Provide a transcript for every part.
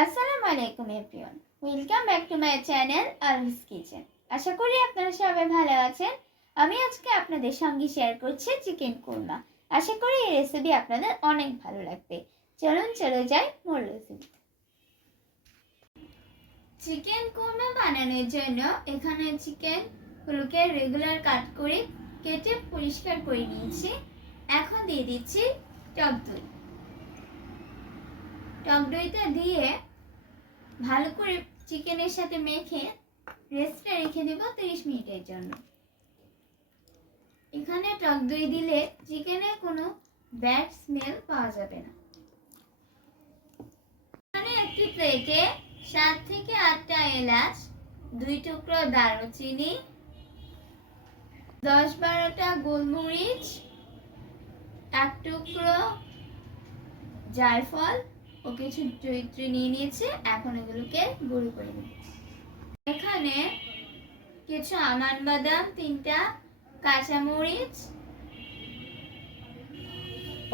আসসালামু আলাইকুম everyone, welcome back to my channel Alvi's kitchen. আশা করি আপনারা সবাই ভালো আছেন। আমি আজকে আপনাদের সঙ্গে শেয়ার করছি চিকেন কোরমা। আশা করি এই রেসিপি আপনাদের অনেক ভালো লাগবে। চলুন চলে যাই মূল রেসিপি। চিকেন কোরমা বানানোর জন্য এখানে চিকেনগুলোকে রেগুলার কাট করে কেটে পরিষ্কার করে নিয়েছি। এখন দিয়ে দিচ্ছি টক দই। টক দইটা দিয়ে ভালো করে চিকেনের সাথে মেখে রেস্টে রেখে দেব 30 মিনিটের জন্য। এখানে টক দই দিলে চিকেনে কোনো ব্যাড স্মেল পাওয়া যাবে না। এখানে একটি প্লেটে 7 থেকে 8টা এলাচ, 2 টুকরো দারুচিনি, 10-12টা গোলমরিচ, 1 টুকরো জায়ফল ও কিছু জয়িত্রী নিয়ে নিয়েছি। এখন এগুলোকে গুঁড়ো করে নেব। এখানে কিছু আমান বাদাম, 3টা কাঁচামরিচ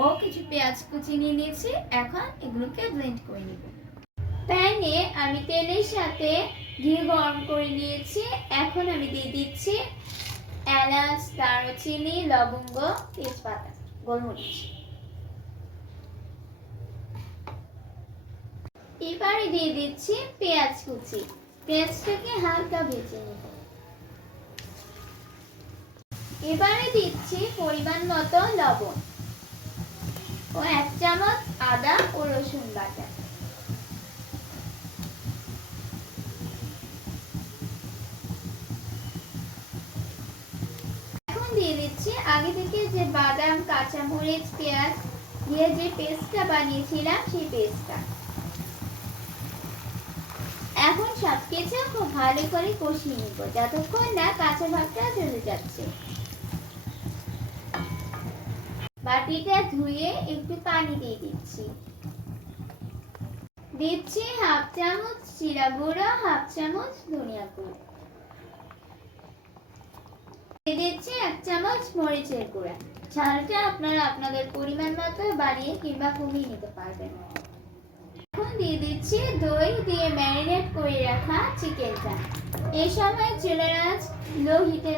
ও কিছু পেঁয়াজ কুচি নিয়ে নিয়েছি। এখন এগুলোকে ব্লেন্ড করে নেব। প্যানে আমি তেলের সাথে ঘি গরম করে নিয়েছি। এখন আমি দিয়ে দিচ্ছি এলাচ, দারুচিনি, লবঙ্গ, তেজপাতা, গোলমরিচ। এবারে দিয়ে দিচ্ছি পেঁয়াজ কুচি। পেঁয়াজটাকে হালকা ভেজে নেব। এবারে দিচ্ছি পরিমাণ মতো লবণ ও 1 চামচ আদা ও রসুন বাটা। এখন দিয়ে দিচ্ছি আগে থেকে যে বাদাম, কাঁচামরিচ, পেঁয়াজ দিয়ে যে পেস্টটা বানিয়েছিলাম সেই পেস্টটা। এখন সবকিছু খুব ভালো করে কষিয়ে নিব যতক্ষণ না কাঁচা ভাবটা চলে যাচ্ছে। বাটিটা ধুয়ে একটু পানি দিয়ে দিচ্ছি। দিচ্ছি 1/2 চামচ জিরা গুঁড়ো, 1/2 চামচ ধনিয়া গুঁড়ো, দিয়ে দিচ্ছি 1 চামচ মরিচের গুঁড়া। ঝালটা আপনারা আপনাদের পরিমাণ মতো বাড়িয়ে কিংবা কমিয়ে নিতে পারবেন। এখন দিয়ে দিচ্ছি দই দিয়ে ম্যারিনেট করে রাখা চিকেনটা। এই সময় চুলার আঁচ লো হিটে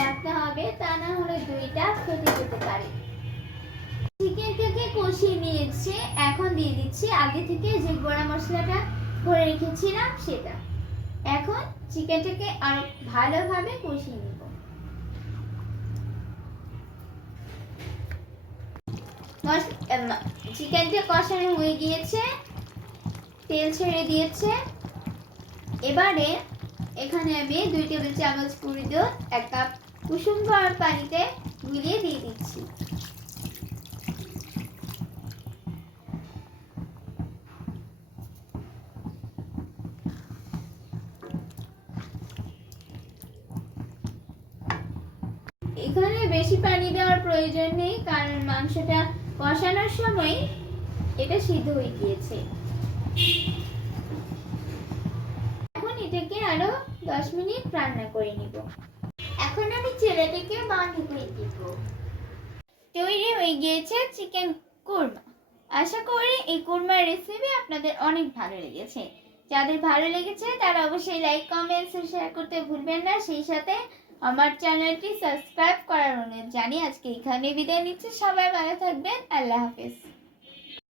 রাখতে হবে, তা না হলে দইটা ফেটে যেতে পারে। চিকেনটাকে কষিয়ে নিয়েছি। এখন দিয়ে দিচ্ছি আগে থেকে যে গোড়া মশলাটা করে রেখেছিলাম সেটা। এখন চিকেনটাকে আরো ভালোভাবে কষিয়ে নিব। চিকেনটা কষানো হয়ে গিয়েছে, তেল ছেড়ে দিয়েছে। এবারে এখানে আমি 2 টেবিল চামচ গুঁড়ো দুধ 1 কাপ কুসুম গরম পানিতে গুলিয়ে দিয়ে দিচ্ছি। এখানে বেশি পানি দেওয়ার প্রয়োজন নেই, কারণ মাংসটা কষানোর সময় এটা সিদ্ধ হয়ে গিয়েছে। এখন এটাকে আরো 10 মিনিট রান্না করে নিব। এখন আমি ছেলেটাকে বন্ধ করে দিব। তৈরি হয়ে গিয়েছে চিকেন কোরমা। আশা করি এই কোরমার রেসিপি আপনাদের অনেক ভালো লেগেছে। যাদের ভালো লেগেছে তারা অবশ্যই লাইক, কমেন্টস ও শেয়ার করতে ভুলবেন না। সেই সাথে আমার চ্যানেলটি সাবস্ক্রাইব করার অনুরোধ জানিয়ে আজকে এখানে বিদায় নিচ্ছি। সবাই ভালো থাকবেন। আল্লাহ হাফেজ।